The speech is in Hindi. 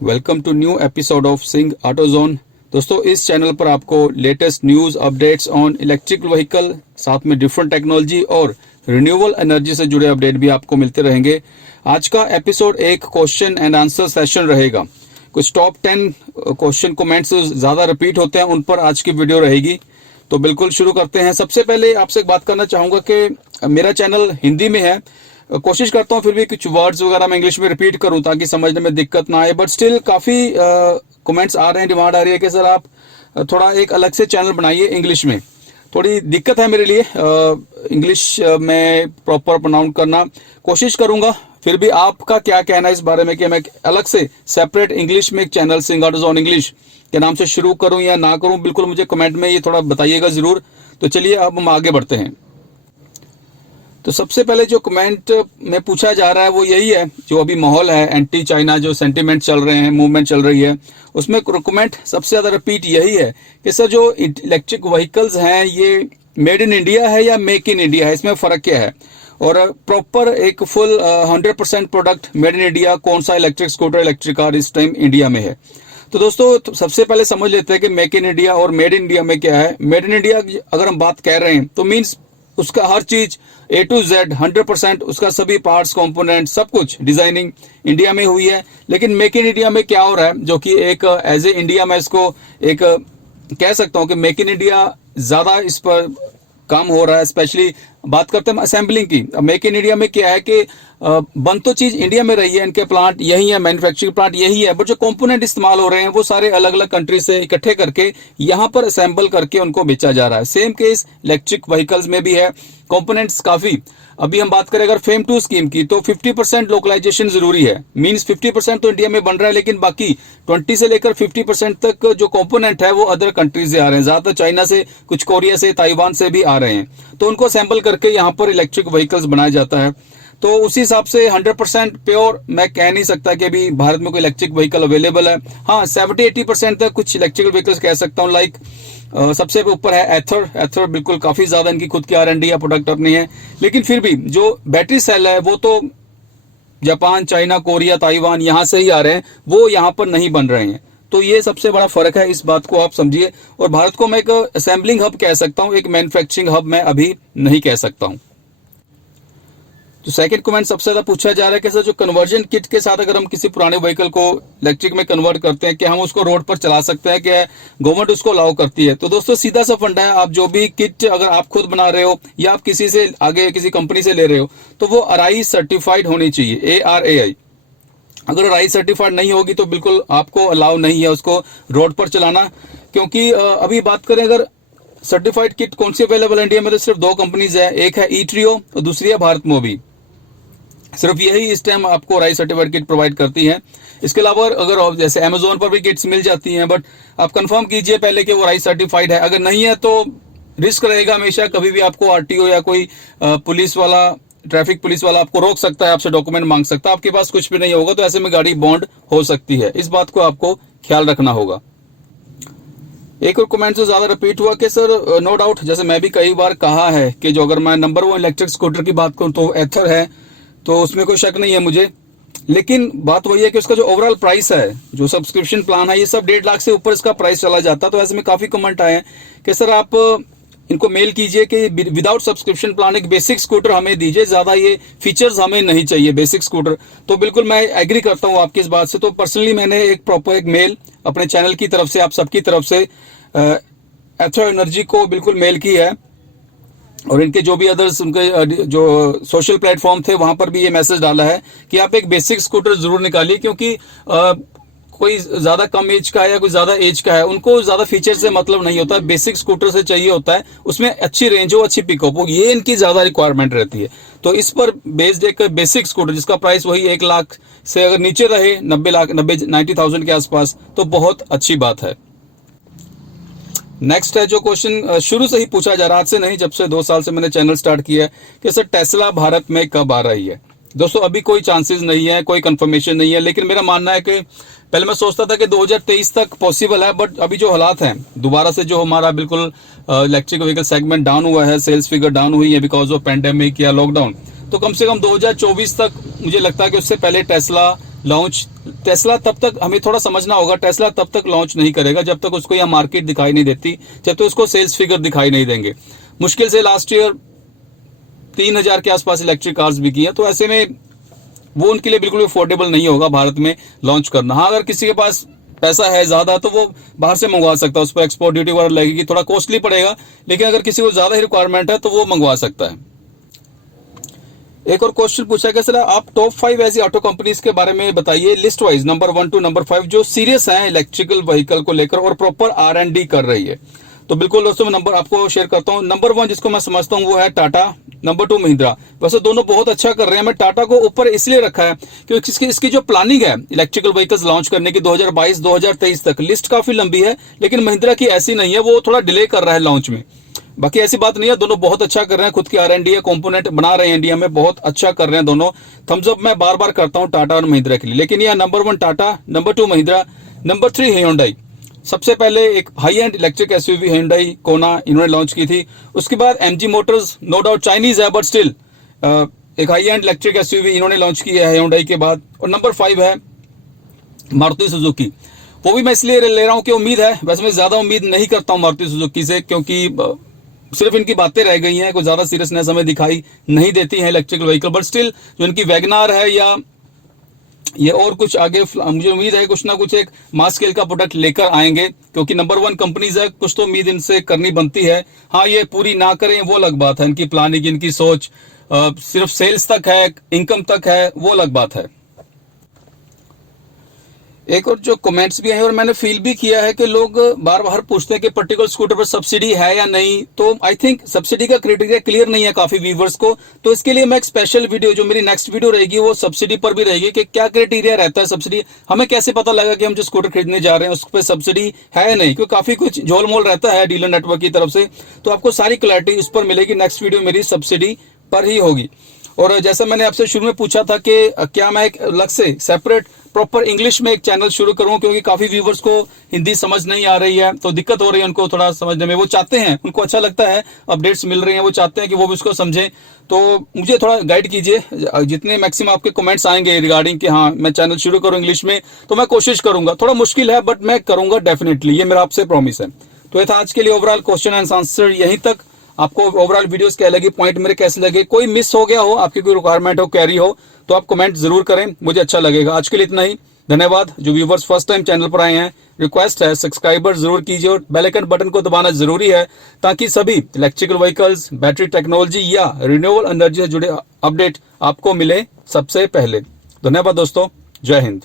Welcome to new episode of Singh Autozone. दोस्तों, इस चैनल पर आपको latest news updates on electric vehicle, साथ में डिफरेंट टेक्नोलॉजी और रिन्यूएबल एनर्जी से जुड़े अपडेट भी आपको मिलते रहेंगे। आज का एपिसोड एक क्वेश्चन एंड आंसर सेशन रहेगा। कुछ टॉप 10 क्वेश्चन कमेंट्स ज़्यादा रिपीट होते हैं, उन पर आज की वीडियो रहेगी। तो बिल्कुल शुरू करते हैं। सबसे पहले आपसे एक बात करना चाहूँगा कि मेरा चैनल हिंदी में है। कोशिश करता हूँ फिर भी कुछ वर्ड्स वगैरह मैं इंग्लिश में रिपीट करूँ ताकि समझने में दिक्कत ना आए, बट स्टिल काफ़ी कमेंट्स आ रहे हैं, डिमांड आ रही है कि सर आप थोड़ा एक अलग से चैनल बनाइए इंग्लिश में। थोड़ी दिक्कत है मेरे लिए इंग्लिश में प्रॉपर प्रोनाउंस करना। कोशिश करूँगा, फिर भी आपका क्या कहना है इस बारे में कि मैं अलग से सेपरेट इंग्लिश में एक चैनल सिंह ऑटोजोन इंग्लिश के नाम से शुरू करूँ या ना करूँ, बिल्कुल मुझे कमेंट में ये थोड़ा बताइएगा ज़रूर। तो चलिए अब हम आगे बढ़ते हैं। तो सबसे पहले जो कमेंट में पूछा जा रहा है वो यही है, जो अभी माहौल है एंटी चाइना जो सेंटिमेंट चल रहे हैं, मूवमेंट चल रही है, उसमें कमेंट सबसे ज़्यादा रिपीट यही है कि सर जो इलेक्ट्रिक व्हीकल्स हैं ये मेड इन इंडिया है या मेक इन इंडिया है, इसमें फ़र्क क्या है। और प्रॉपर एक full 100% product made in India कौन सा इलेक्ट्रिक स्कूटर, इलेक्ट्रिक कार इस टाइम इंडिया में है। तो दोस्तों, तो सबसे पहले समझ लेते हैं कि मेक इन इंडिया और मेड इन इंडिया में क्या है। मेड इन इंडिया अगर हम बात कर रहे हैं तो मीन्स उसका हर चीज A to Z 100%, उसका सभी पार्ट्स, कंपोनेंट, सब कुछ डिजाइनिंग इंडिया में हुई है। लेकिन मेक इन इंडिया में क्या हो रहा है, जो कि एक एज ए इंडिया में इसको एक कह सकता हूं कि मेक इन इंडिया ज्यादा इस पर काम हो रहा है। स्पेशली बात करते हैं असेंबलिंग की। मेक इन इंडिया में क्या है कि बन तो चीज इंडिया में रही है, इनके प्लांट यही है, मैन्युफैक्चरिंग प्लांट यही है, बट जो कंपोनेंट इस्तेमाल हो रहे हैं वो सारे अलग अलग कंट्री से इकट्ठे करके यहाँ पर असेंबल करके उनको बेचा जा रहा है। सेम केस इलेक्ट्रिक व्हीकल्स में भी है। कंपोनेंट्स काफी, अभी हम बात करें अगर फेम 2 स्कीम की तो 50% लोकलाइजेशन जरूरी है। मींस 50% तो इंडिया में बन रहा है, लेकिन बाकी 20 से लेकर 50% तक जो कंपोनेंट है वो अदर कंट्रीज से आ रहे हैं, ज्यादातर चाइना से, कुछ कोरिया से, ताइवान से भी आ रहे हैं। तो उनको असेंबल करके यहाँ पर इलेक्ट्रिक व्हीकल्स बनाया जाता है। तो उसी हिसाब से 100% प्योर मैं कह नहीं सकता कि अभी भारत में कोई इलेक्ट्रिक व्हीकल अवेलेबल है। हाँ, 70-80% तक कुछ इलेक्ट्रिकल व्हीकल्स कह सकता हूँ। लाइक सबसे ऊपर है एथर बिल्कुल काफी ज्यादा इनकी खुद की R&D या प्रोडक्ट अपनी है। लेकिन फिर भी जो बैटरी सेल है वो तो जापान, चाइना, कोरिया, ताइवान यहाँ से ही आ रहे हैं, वो यहाँ पर नहीं बन रहे हैं। तो ये सबसे बड़ा फर्क है, इस बात को आप समझिए। और भारत को मैं एक असेंबलिंग हब कह सकता हूँ, एक मैन्युफैक्चरिंग हब मैं अभी नहीं कह सकता हूँ। तो सेकंड कमेंट सबसे ज्यादा पूछा जा रहा है कि सर जो कन्वर्जन किट के साथ अगर हम किसी पुराने व्हीकल को इलेक्ट्रिक में कन्वर्ट करते हैं, कि हम उसको रोड पर चला सकते हैं, क्या गवर्नमेंट उसको अलाउ करती है। तो दोस्तों सीधा सा फंडा है, आप जो भी किट अगर आप खुद बना रहे हो या आप किसी से आगे किसी कंपनी से ले रहे हो तो वो RI सर्टिफाइड होनी चाहिए, ARAI। अगर RI सर्टिफाइड नहीं होगी तो बिल्कुल आपको अलाउ नहीं है उसको रोड पर चलाना। क्योंकि अभी बात करें अगर सर्टिफाइड किट कौन सी अवेलेबल है इंडिया में, तो सिर्फ 2 कंपनीज है, एक है E-Trio और दूसरी है भारत मोबी। सिर्फ यही इस टाइम आपको RI सर्टिफाइड किट प्रोवाइड करती है। इसके अलावा अगर जैसे Amazon पर भी किट्स मिल जाती हैं, बट आप कंफर्म कीजिए पहले कि वो RI सर्टिफाइड है। अगर नहीं है तो रिस्क रहेगा हमेशा, कभी भी आपको RTO या कोई पुलिस वाला, ट्रैफिक पुलिस वाला आपको रोक सकता है, आपसे डॉक्यूमेंट मांग सकता है, आपके पास कुछ भी नहीं होगा, तो ऐसे में गाड़ी बॉन्ड हो सकती है। इस बात को आपको ख्याल रखना होगा। एक और कमेंट से ज्यादा रिपीट हुआ कि सर नो डाउट, जैसे मैं भी कई बार कहा है कि जो अगर मैं नंबर 1 इलेक्ट्रिक स्कूटर की बात करूं तो एथर है, तो उसमें कोई शक नहीं है मुझे। लेकिन बात वही है कि उसका जो ओवरऑल प्राइस है, जो सब्सक्रिप्शन प्लान है, ये सब 1.5 लाख से ऊपर इसका प्राइस चला जाता। तो ऐसे में काफी कमेंट आए हैं कि सर आप इनको मेल कीजिए कि विदाउट सब्सक्रिप्शन प्लान एक बेसिक स्कूटर हमें दीजिए, ज्यादा ये फीचर्स हमें नहीं चाहिए बेसिक स्कूटर। तो बिल्कुल मैं एग्री करता हूँ आपकी इस बात से। तो पर्सनली मैंने एक प्रॉपर एक मेल अपने चैनल की तरफ से, आप सबकी तरफ से एथर एनर्जी को बिल्कुल मेल की है, और इनके जो भी अदर्स उनके जो सोशल प्लेटफॉर्म थे वहां पर भी ये मैसेज डाला है कि आप एक बेसिक स्कूटर जरूर निकालिए। क्योंकि कोई ज्यादा कम एज का है या कोई ज्यादा एज का है, उनको ज्यादा फीचर से मतलब नहीं होता है, बेसिक स्कूटर से चाहिए होता है, उसमें अच्छी रेंज हो, अच्छी पिकअप हो, ये इनकी ज्यादा रिक्वायरमेंट रहती है। तो इस पर बेस्ड एक बेसिक स्कूटर जिसका प्राइस वही 1 लाख से अगर नीचे रहे, 90,000 के आसपास, तो बहुत अच्छी बात है। नेक्स्ट है जो क्वेश्चन शुरू से ही पूछा जा रहा है, आज से नहीं, जब से 2 साल से मैंने चैनल स्टार्ट किया है, कि सर टेस्ला भारत में कब आ रही है। दोस्तों अभी कोई चांसेस नहीं है, कोई कंफर्मेशन नहीं है, लेकिन मेरा मानना है कि पहले मैं सोचता था कि 2023 तक पॉसिबल है, बट अभी जो हालात हैं, दोबारा से जो हमारा बिल्कुल इलेक्ट्रिक व्हीकल सेगमेंट डाउन हुआ है, सेल्स फिगर डाउन हुई है बिकॉज ऑफ पेंडेमिक या लॉकडाउन, तो कम से कम 2024 तक मुझे लगता है कि उससे पहले टेस्ला लॉन्च टेस्ला तब तक, हमें थोड़ा समझना होगा, टेस्ला तब तक लॉन्च नहीं करेगा जब तक उसको यहाँ मार्केट दिखाई नहीं देती, जब तक उसको सेल्स फिगर दिखाई नहीं देंगे। मुश्किल से लास्ट ईयर 3000 के आसपास इलेक्ट्रिक कार्स बिकी है, तो ऐसे में वो उनके लिए बिल्कुल अफोर्डेबल नहीं होगा भारत में लॉन्च करना। हाँ, अगर किसी के पास पैसा है ज्यादा तो वो बाहर से मंगवा सकता है, उस पर एक्सपोर्ट ड्यूटी वगैरह लगेगी, थोड़ा कॉस्टली पड़ेगा, लेकिन अगर किसी को ज्यादा ही रिक्वायरमेंट है तो वो मंगवा सकता है। एक और क्वेश्चन पूछा गया, सर आप टॉप 5 ऐसी ऑटो कंपनीज के बारे में बताइए list wise, number 1 to number 5, जो सीरियस हैं इलेक्ट्रिकल व्हीकल को लेकर और प्रॉपर R&D कर रही है। तो बिल्कुल दोस्तों मैं नंबर आपको शेयर करता हूँ। नंबर 1 जिसको मैं समझता हूँ वो है टाटा, नंबर 2 महिंद्रा। वैसे दोनों बहुत अच्छा कर रहे हैं, मैं टाटा को ऊपर इसलिए रखा है क्योंकि इसकी जो प्लानिंग है इलेक्ट्रिकल व्हीकल्स लॉन्च करने की 2022-2023 तक, लिस्ट काफी लंबी है, लेकिन महिंद्रा की ऐसी नहीं है, वो थोड़ा डिले कर रहा है लॉन्च में। बाकी ऐसी बात नहीं है, दोनों बहुत अच्छा कर रहे हैं, खुद की R&D है, कंपोनेंट बना रहे हैं इंडिया में, बहुत अच्छा कर रहे हैं दोनों। थम्स अप मैं बार बार करता हूं टाटा और महिंद्रा के लिए। लेकिन यह number 1 Tata, number 2 Mahindra, number 3 Hyundai। सबसे पहले एक high end electric SUV Hyundai Kona इन्होंने लॉन्च की थी। उसके बाद MG motors, no doubt Chinese है बट स्टिल एक हाई एंड इलेक्ट्रिक SUV इन्होंने लॉन्च की है Hyundai के बाद। और नंबर 5 है मारुति सुजुकी। वो भी मैं इसलिए ले रहा हूं कि उम्मीद है, वैसे मैं ज्यादा उम्मीद नहीं करता हूं मारुति सुजुकी से, क्योंकि सिर्फ इनकी बातें रह गई हैं, कोई ज्यादा सीरियसनेस हमें दिखाई नहीं देती है इलेक्ट्रिकल व्हीकल। बट स्टिल जो इनकी वैगनार है या ये और कुछ आगे, मुझे उम्मीद है कुछ ना कुछ एक मास स्केल का प्रोडक्ट लेकर आएंगे, क्योंकि नंबर 1 कंपनीज है, कुछ तो उम्मीद इनसे करनी बनती है। हाँ, ये पूरी ना करें वो अलग बात है, इनकी प्लानिंग, इनकी सोच सिर्फ सेल्स तक है, इनकम तक है, वो अलग बात है। एक और जो कमेंट्स भी हैं और मैंने फील भी किया है कि लोग बार बार पूछते हैं कि पर्टिकुलर स्कूटर पर सब्सिडी है या नहीं, तो आई थिंक सब्सिडी का क्राइटेरिया क्लियर नहीं है काफी व्यूवर्स को। तो इसके लिए मैं एक स्पेशल वीडियो, जो मेरी नेक्स्ट वीडियो रहेगी वो सब्सिडी पर भी रहेगी, कि क्या क्राइटेरिया रहता है सब्सिडी, हमें कैसे पता लगा कि हम जो स्कूटर खरीदने जा रहे हैं उस पर सब्सिडी है या नहीं, क्योंकि काफी कुछ झोलमोल रहता है डीलर नेटवर्क की तरफ से। तो आपको सारी क्लैरिटी उस पर मिलेगी, नेक्स्ट वीडियो मेरी सब्सिडी पर ही होगी। और जैसा मैंने आपसे शुरू में पूछा था कि क्या मैं एक अलग से सेपरेट प्रॉपर इंग्लिश में एक चैनल शुरू करूं, क्योंकि काफी व्यूवर्स को हिंदी समझ नहीं आ रही है, तो दिक्कत हो रही है उनको थोड़ा समझने में। वो चाहते हैं, उनको अच्छा लगता है, अपडेट्स मिल रही हैं, वो चाहते हैं कि वो भी उसको समझें। तो मुझे थोड़ा गाइड कीजिए, जितने मैक्सिमम आपके कमेंट्स आएंगे रिगार्डिंग कि हाँ मैं चैनल शुरू करूं इंग्लिश में, तो मैं कोशिश करूंगा। थोड़ा मुश्किल है बट मैं करूंगा डेफिनेटली, ये मेरा आपसे प्रॉमिस है। तो ये था आज के लिए ओवरऑल क्वेश्चन एंड आंसर, यहीं तक। आपको ओवरऑल वीडियोस क्या लगी, पॉइंट मेरे कैसे लगे, कोई मिस हो गया हो, आपकी कोई रिक्वायरमेंट हो, क्वेरी हो, तो आप कमेंट जरूर करें, मुझे अच्छा लगेगा। आज के लिए इतना ही, धन्यवाद। जो व्यूवर्स फर्स्ट टाइम चैनल पर आए हैं, रिक्वेस्ट है सब्सक्राइबर जरूर कीजिए और बेल आइकन बटन को दबाना जरूरी है, ताकि सभी इलेक्ट्रिकल व्हीकल्स, बैटरी टेक्नोलॉजी या रिन्यूएबल एनर्जी से जुड़े अपडेट आपको मिले सबसे पहले। धन्यवाद दोस्तों, जय हिंद।